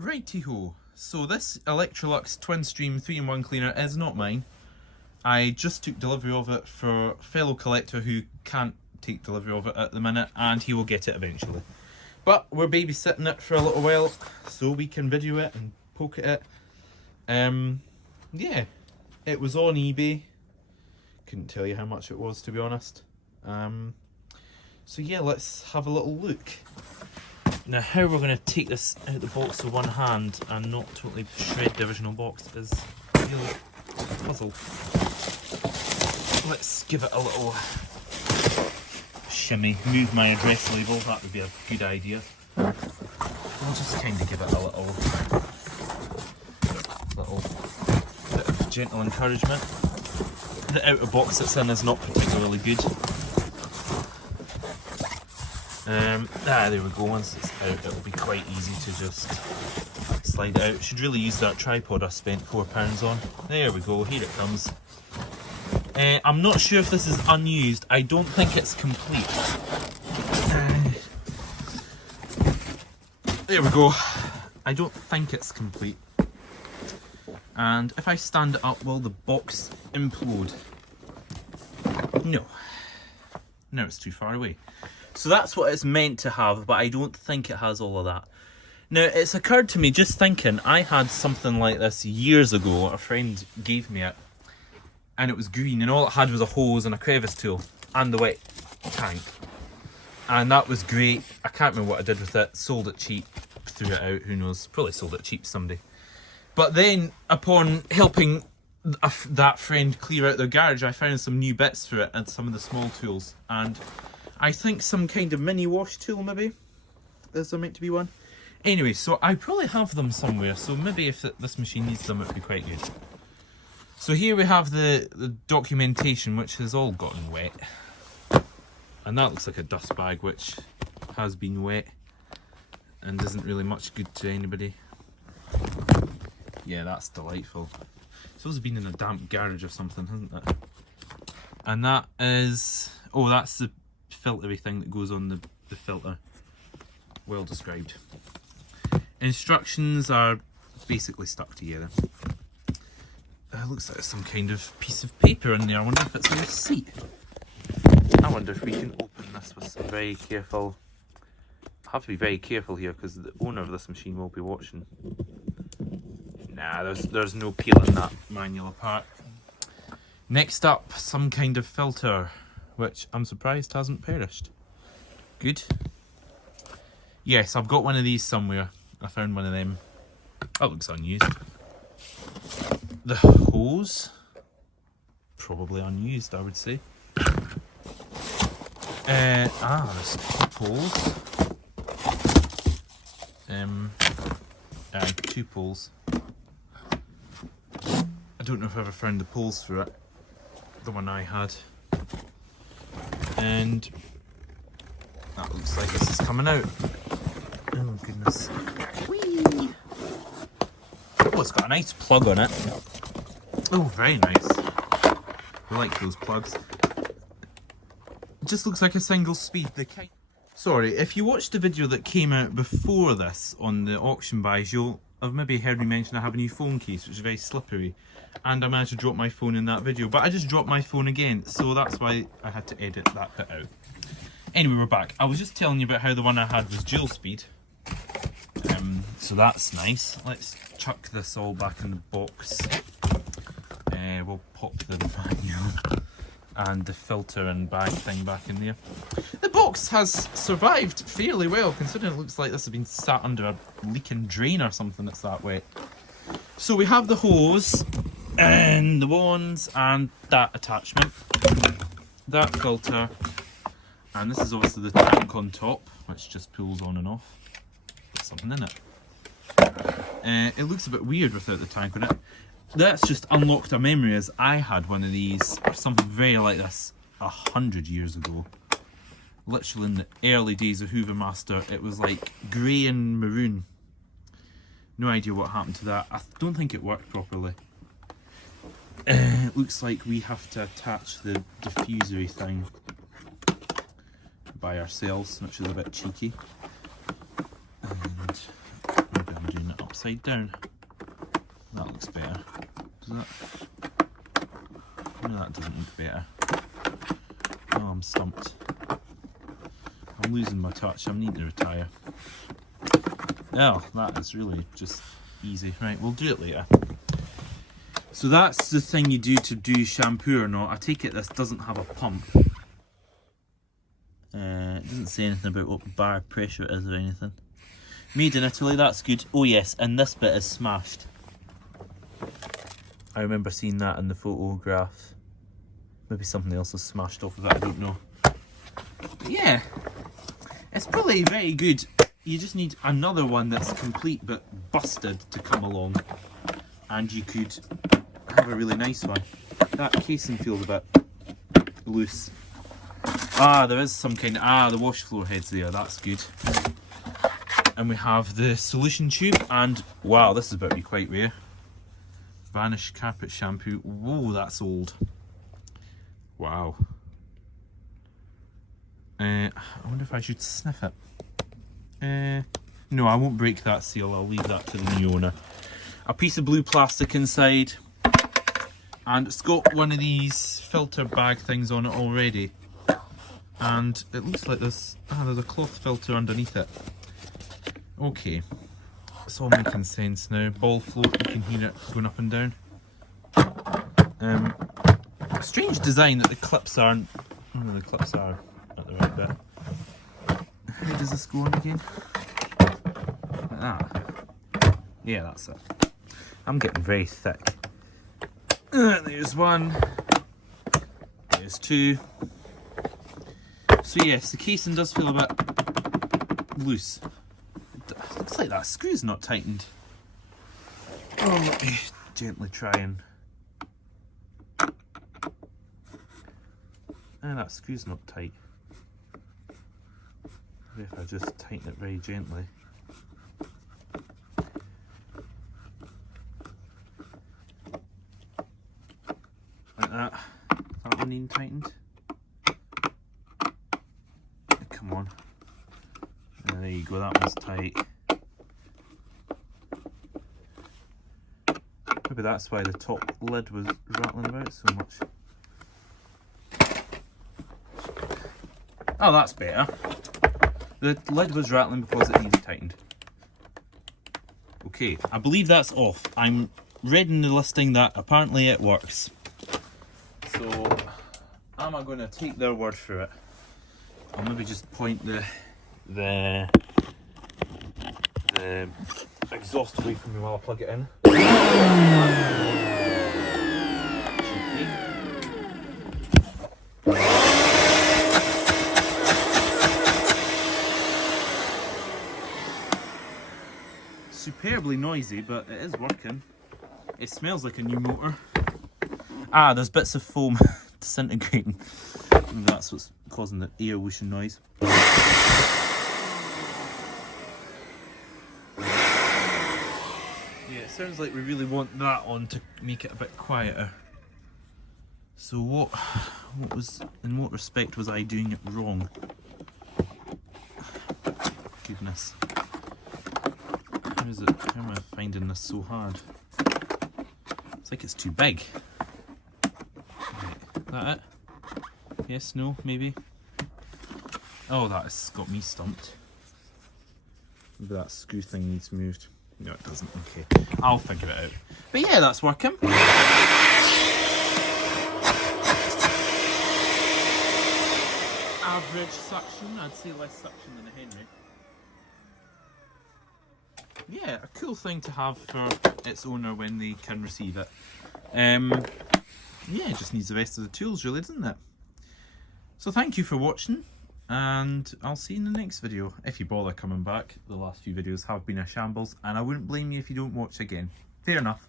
Righty-ho, so this Electrolux Twinstream 3-in-1 cleaner is not mine. I just took delivery of it for a fellow collector who can't take delivery of it at the minute, and he will get it eventually. But we're babysitting it for a little while so we can video it and poke at it. Yeah, it was on eBay. Couldn't tell you how much it was, to be honest. So yeah, let's have a little look. Now, how we're going to take this out of the box with one hand and not totally shred the original box is really a puzzle. Let's give it a little shimmy, move my address label, that would be a good idea. We'll just kind of give it a little bit of gentle encouragement. The outer box it's in is not particularly good. There we go, once it's out it'll be quite easy to just slide it out. Should really use that tripod I spent £4 on. There we go, here it comes. I'm not sure if this is unused, I don't think it's complete. There we go, I don't think it's complete. And if I stand it up, will the box implode? No. No, it's too far away. So that's what it's meant to have, but I don't think it has all of that. Now, it's occurred to me just thinking, I had something like this years ago. A friend gave me it, and it was green, and all it had was a hose and a crevice tool, and the wet tank. And that was great. I can't remember what I did with it. Sold it cheap, threw it out, who knows. Probably sold it cheap to somebody. But then, upon helping that friend clear out their garage, I found some new bits for it and some of the small tools. And I think some kind of mini wash tool, maybe? Is there meant to be one? Anyway, so I probably have them somewhere, so maybe if this machine needs them, it would be quite good. So here we have the documentation, which has all gotten wet. And that looks like a dust bag, which has been wet and isn't really much good to anybody. Yeah, that's delightful. It's always been in a damp garage or something, hasn't it? And that is... oh, that's the filtery thing that goes on the filter. Well described. Instructions are basically stuck together. Looks like there's some kind of piece of paper in there. I wonder if it's a receipt. I wonder if we can open this with some very careful... I have to be very careful here because the owner of this machine will be watching. Nah, there's no peeling that manual apart. Next up, some kind of filter, which I'm surprised hasn't perished. Good. Yes, I've got one of these somewhere. I found one of them. That looks unused. The hose, probably unused, I would say. There's 2 poles. 2 poles. I don't know if I ever found the poles for it. The one I had. And that looks like this is coming out. Oh goodness. Whee! Oh, it's got a nice plug on it. Oh, very nice. I like those plugs. It just looks like a single speed. Sorry, if you watched the video that came out before this on the auction buys, you'll have maybe heard me mention I have a new phone case, which is very slippery. And I managed to drop my phone in that video, but I just dropped my phone again, so that's why I had to edit that bit out. Anyway, we're back. I was just telling you about how the one I had was dual speed. So that's nice. Let's chuck this all back in the box. We'll pop the manual and the filter and bag thing back in there. The box has survived fairly well, considering it looks like this has been sat under a leaking drain or something that's that wet. So we have the hose and the wands and that attachment, that filter, and this is obviously the tank on top, which just pulls on and off. There's something in it. It looks a bit weird without the tank on it. That's just unlocked a memory, as I had one of these, or something very like this, 100 years ago. Literally in the early days of Hoover Master, it was like grey and maroon. No idea what happened to that. I don't think it worked properly. It looks like we have to attach the diffusery thing by ourselves, which is a bit cheeky. And maybe I'm doing it upside down. That looks better. Does that? No, that doesn't look better. Oh, I'm stumped. I'm losing my touch. I'm needing to retire. Oh, that is really just easy. Right, we'll do it later. So that's the thing you do to do shampoo or not. I take it this doesn't have a pump. It doesn't say anything about what bar pressure it is or anything. Made in Italy, that's good. Oh yes, and this bit is smashed. I remember seeing that in the photograph. Maybe something else was smashed off of it, I don't know. But yeah, it's probably very good. You just need another one that's complete but busted to come along, and you could have a really nice one. That casing feels a bit loose. Ah, there is some kind of, the wash floor heads there, that's good. And we have the solution tube, and wow, this is about to be quite rare. Vanish carpet shampoo. Whoa, that's old. Wow. I wonder if I should sniff it. No, I won't break that seal. I'll leave that to the new owner. A piece of blue plastic inside. And it's got one of these filter bag things on it already. And it looks like there's a cloth filter underneath it. Okay. It's all making sense now. Ball float, you can hear it going up and down. Strange design that the clips aren't. Oh, the clips are at the right bit. How does this go on again? Like that. Yeah, that's it. I'm getting very thick. There's one. There's two. So yes, the casing does feel a bit loose. It looks like that screw's not tightened. Oh, let me gently try and... that screw's not tight. Maybe if I just tighten it very gently. Like that. That one needing tightened. Come on. There you go, that one's tight. Maybe that's why the top lid was rattling about so much. Oh, that's better. The lid was rattling because it needed tightened. Okay, I believe that's off. I'm read in the listing that apparently it works. So, am I going to take their word for it? I'll maybe just point the exhaust away from me while I plug it in. Superbly noisy, but it is working. It smells like a new motor. Ah, there's bits of foam disintegrating. Maybe that's what's causing the air whooshing noise. Yeah, it sounds like we really want that on to make it a bit quieter. So what was, in what respect was I doing it wrong? Goodness. How am I finding this so hard? It's like it's too big. Right, that it? Yes, no, maybe? Oh, that's got me stumped. Maybe that screw thing needs moved. No, it doesn't. Okay, I'll figure it out. But yeah, that's working. Average suction. I'd say less suction than a Henry. Yeah, a cool thing to have for its owner when they can receive it. Yeah, it just needs the rest of the tools really, doesn't it? So thank you for watching, and I'll see you in the next video. If you bother coming back, the last few videos have been a shambles, and I wouldn't blame you if you don't watch again. Fair enough.